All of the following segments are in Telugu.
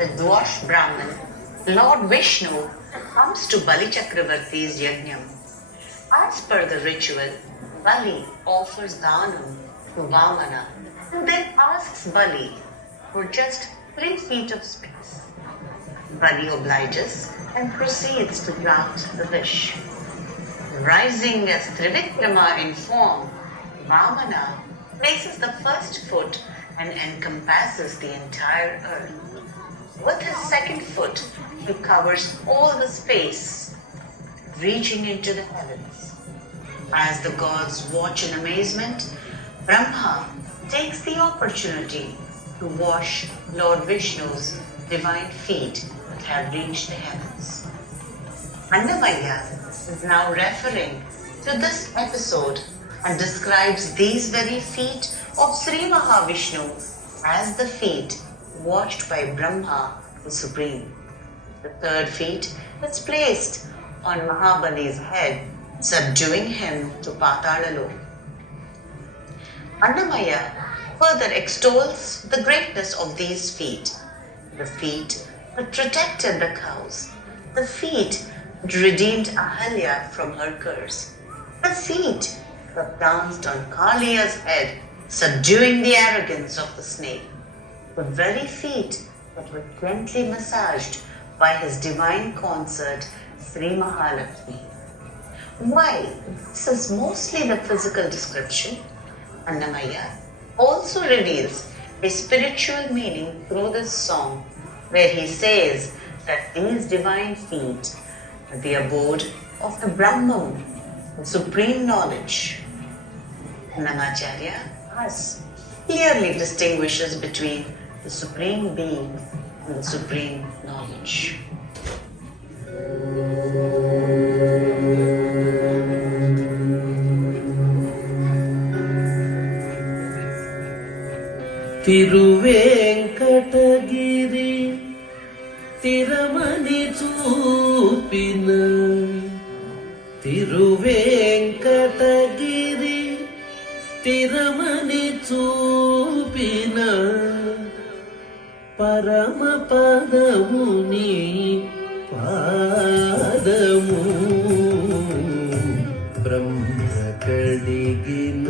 the dwarf Brahmin, Lord Vishnu, comes to Bali Chakravarti's yajna. As per the ritual, Bali offers Dhanam to Vamana, who then asks Bali for just 3 feet of space. Bali obliges and proceeds to grant the wish. Rising as Trivikrama in form, Vamana places the first foot and encompasses the entire earth. With his second foot, he covers all the space, reaching into the heavens. As the gods watch in amazement, Brahma takes the opportunity to wash Lord Vishnu's divine feet that have reached the heavens. Annamaya is now referring to this episode and describes these very feet of Sri Mahavishnu as the feet washed by Brahma the Supreme. The third feet is placed on Mahabali's head, subduing him to Patalaloka. Annamaya further extols the greatness of these feet. The feet that protected the cows, the feet that redeemed Ahalya from her curse, the feet that danced on Kaliya's head, subduing the arrogance of the snake, the very feet that were gently massaged by his divine consort Sri Mahalakshmi. While this is mostly the physical description, Annamaya also reveals a spiritual meaning through this song, where he says that these divine feet are the abode of the Brahman, the supreme knowledge. Annamacharya thus clearly distinguishes between the supreme being and the supreme knowledge. Tiruvenkatagiri తిరమని చూపిన తిరువేంకటగిరి తిరమని చూపిన పరమ పదముని పాదము బ్రహ్మ కడిగిన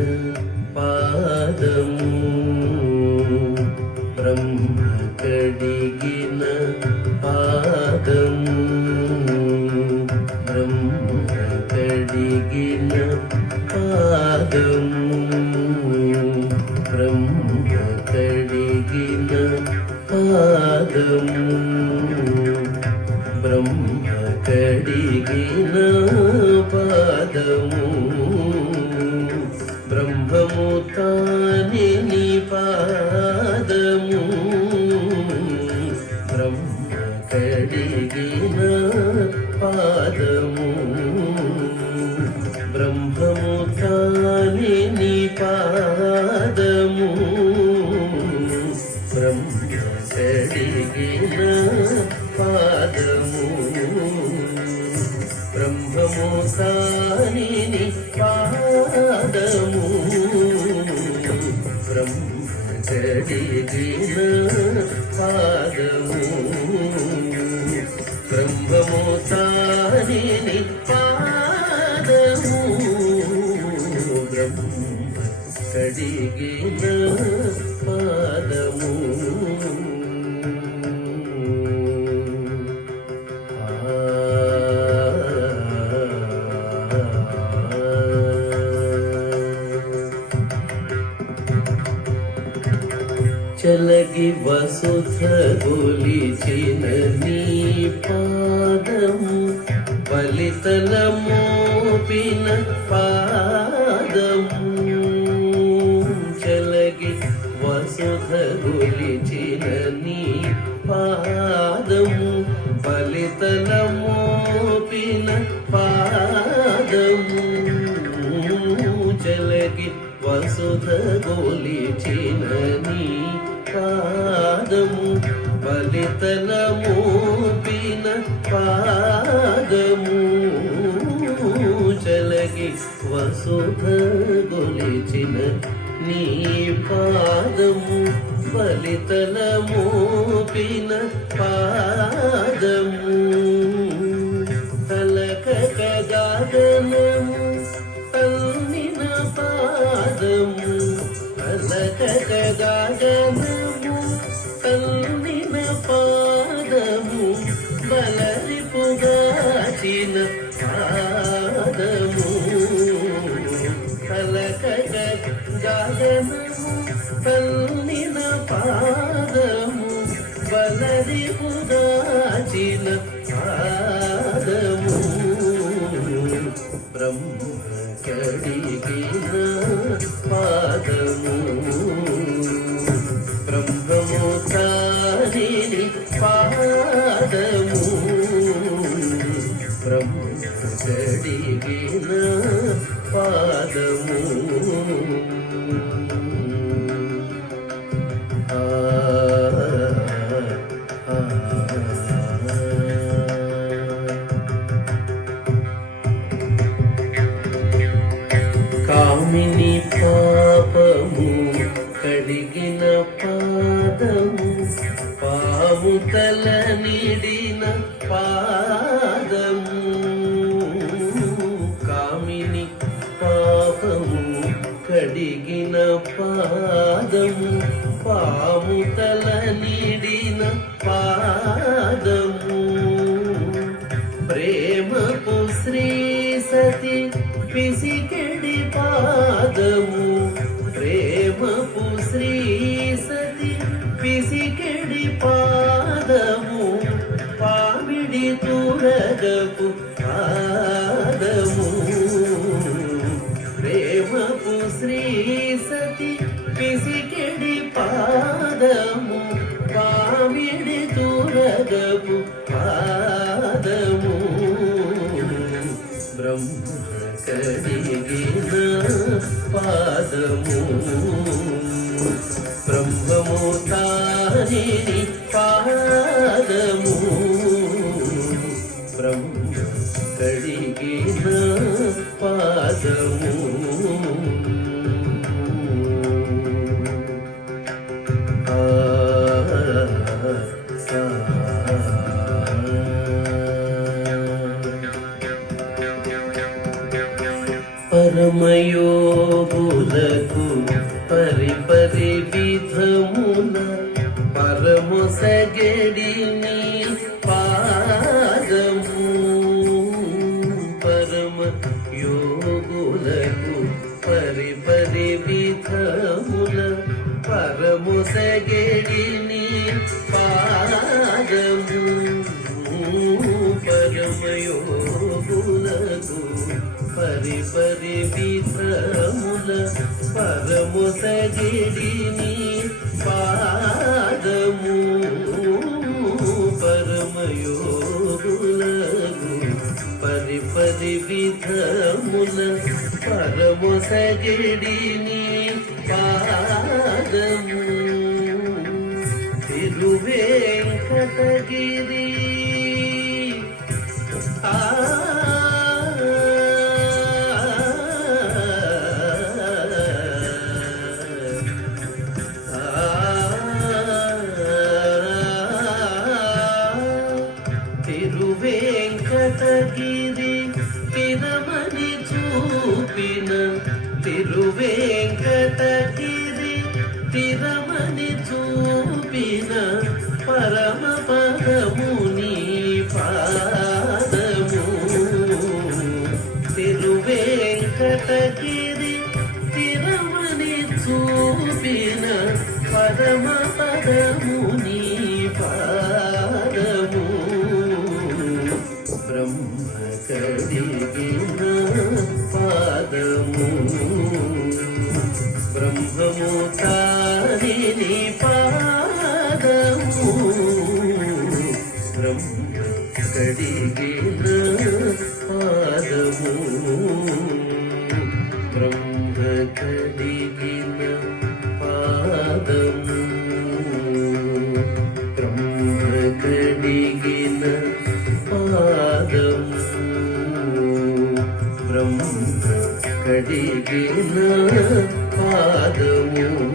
పాదము బ్రహ్మ కడిగిన పాదము బ్రహ్మ కడిగిన పాదము బ్రహ్మ కడిగిన పాదము బ్రహ్మ కడిగిన పాదము బ్రహ్మము తాని నీ పాదము బ్రహ్మ కడిగిన పాదము బ్రహ్మము తాని నీ పాదము బ్రహ్మ కడిగిన పాదము బ్రహ్మము తాని నీ పాదము బ్రహ్మ కడిగిన పాదము బ్రహ్మము తాని నీ పాదము బ్రహ్మ కడిగిన పాదము చలగి వసుధ గొలిచిన నీ పాదము ఫలితల మోపిన పాదము చలగి వసుధ గొలిచిన నీ పాదము ఫలితల మోపిన పాదము చలగి వసుధ గొలిచిన నీ పాదము ఫలితల మోపిన పాదము చలగి వసుధ గొలిచిన నీ పాదము బలితల మోపిన పాదము తలకక గాగనము తల్లిన పాదము తలకక గాగనము తల్లిన పాదము బలరిపుగాచిన పాదము తలకక గాగనము తల్లిన పాదము బలరిపుగాచిన పాదము బ్రహ్మ కడిగిన పాదము బ్రహ్మము తానిని పాదము బ్రహ్మ కడిగిన పాదము కామిని పాపము కడిగిన పాదము పాము తల నిడిన పాదము కామిని పాపము కడిగిన పాదము పాము తల నిడిన పాదము ప్రేమపు శ్రీ సతి పిసికెడి పాదము ప్రేమపు శ్రీ సతి పిసికెడి పాదము పామిడి తురగపు పాదము ప్రేమపు శ్రీ సతి పిసికెడి పాదము పామిడి తురగపు పాదము బ్రహ్మ కడిగిన పాదము బ్రహ్మము తానిని పాదము బ్రహ్మ కడిగిన పాదము పరమయోగులకు పరిపరి విధమున పరమొసగడిని పాదము పరమయోగులకు పరిపరి విధమున పరమొసగడిని పాదము పరమయోగులకు పరిపరి విధముల పరమొసగిడిని పాదము పరమయోగులకు పరిపరి విధముల పరమొసగిడిని పాదము తిరువేంకటగిరి తిరువేంకటగిరి తిరుమని చూపిన తిరువేంకటగిరి తిరుమని చూపిన పరమ పదముని పాదము తిరువేంకటగిరి తిరుమని చూపిన పరమ పదముని పాదము బ్రహ్మ కడిగిన పాదము బ్రహ్మము తానిని పాదము బ్రహ్మ కడిగిన పాదము బ్రహ్మ కడిగిన పాదము బ్రహ్మ కడిగిన పాదము బ్రహ్మ కడిగిన పాదము